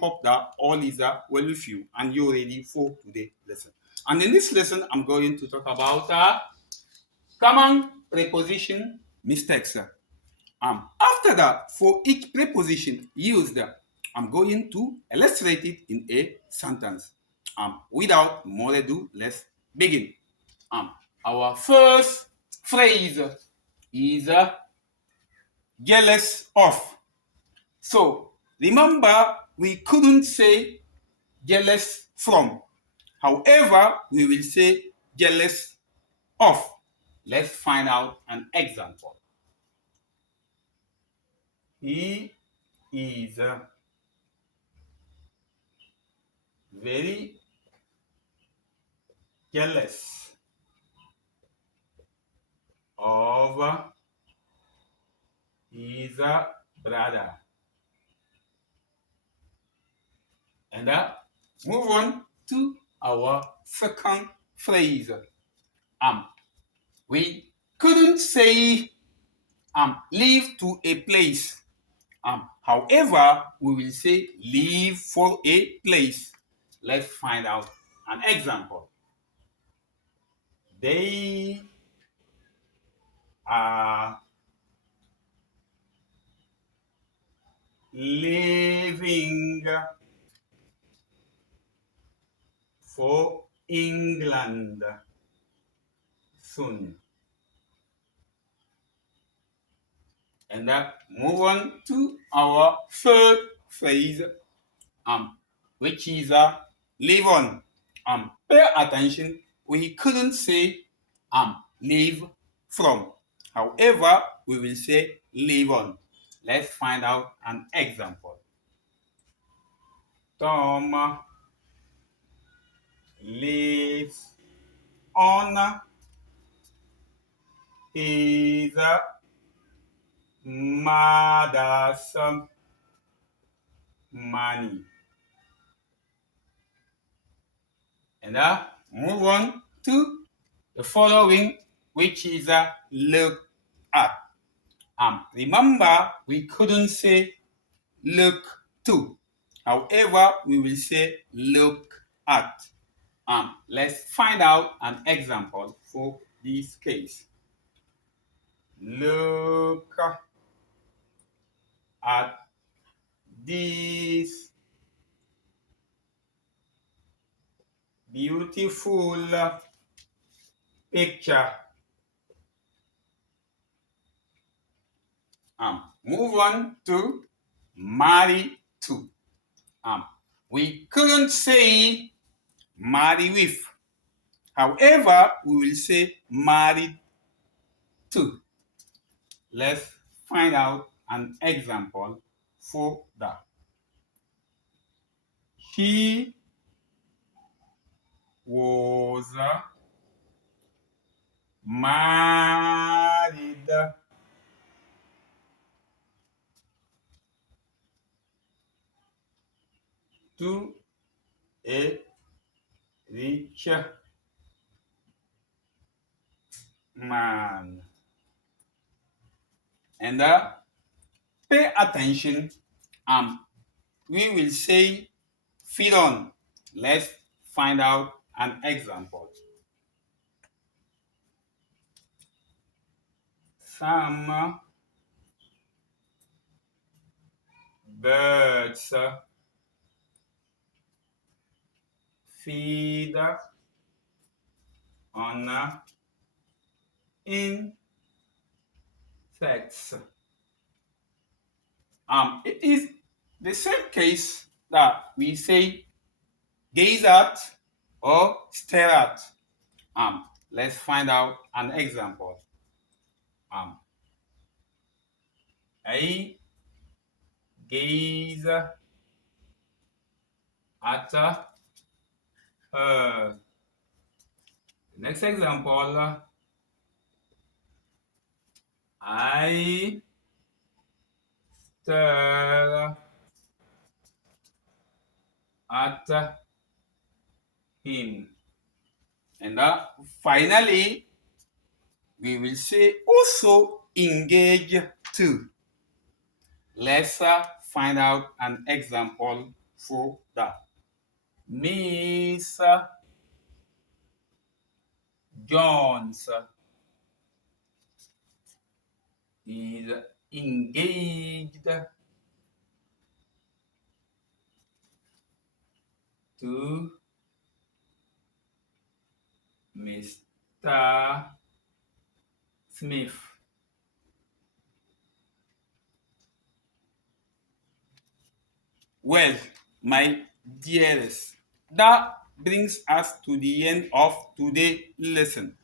hope that all is well with you and you're ready for today's lesson. And in this lesson, I'm going to talk about common preposition mistakes. After that, for each preposition used, I'm going to illustrate it in a sentence. Without more ado, let's begin. Our first phrase is jealous of. So remember, we couldn't say jealous from. However, we will say jealous of. Let's find out an example. He is very jealous of his brother. And move on to our second phrase. We couldn't say leave to a place. However, we will say leave for a place. Let's find out an example. They are leaving for England soon. And move on to our third phrase, which is live on. Pay attention. We couldn't say live from. However, we will say live on. Let's find out an example. Tom lives on his mother's money. And move on to the following, which is look at. Remember, we couldn't say look to. However, we will say look at. Let's find out an example for this case. Look at this beautiful picture. Move on to marry to. We couldn't say marry with. However, we will say married to. Let's find out an example for that. She was married to a rich man. And pay attention. We will say feed on. Let's find out an example. Some birds feed on insects. It is the same case that we say gaze at or stare at. Let's find out an example. I gaze at her. Next example. I stare at him. And finally, we will say also engage to. Let's find out an example for that. Miss Jones is engaged to Mr. Smith. Well, my dearest, that brings us to the end of today's lesson.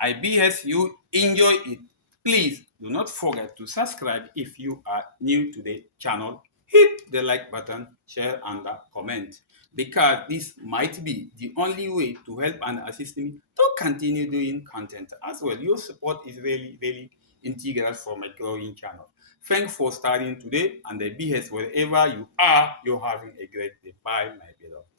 I BS you enjoy it. Please do not forget to subscribe if you are new to the channel. Hit the like button, share and comment, because this might be the only way to help and assist me to continue doing content as well. Your support is really, really integral for my growing channel. Thanks for starting today, and the BS wherever you are, you're having a great day. Bye, my beloved.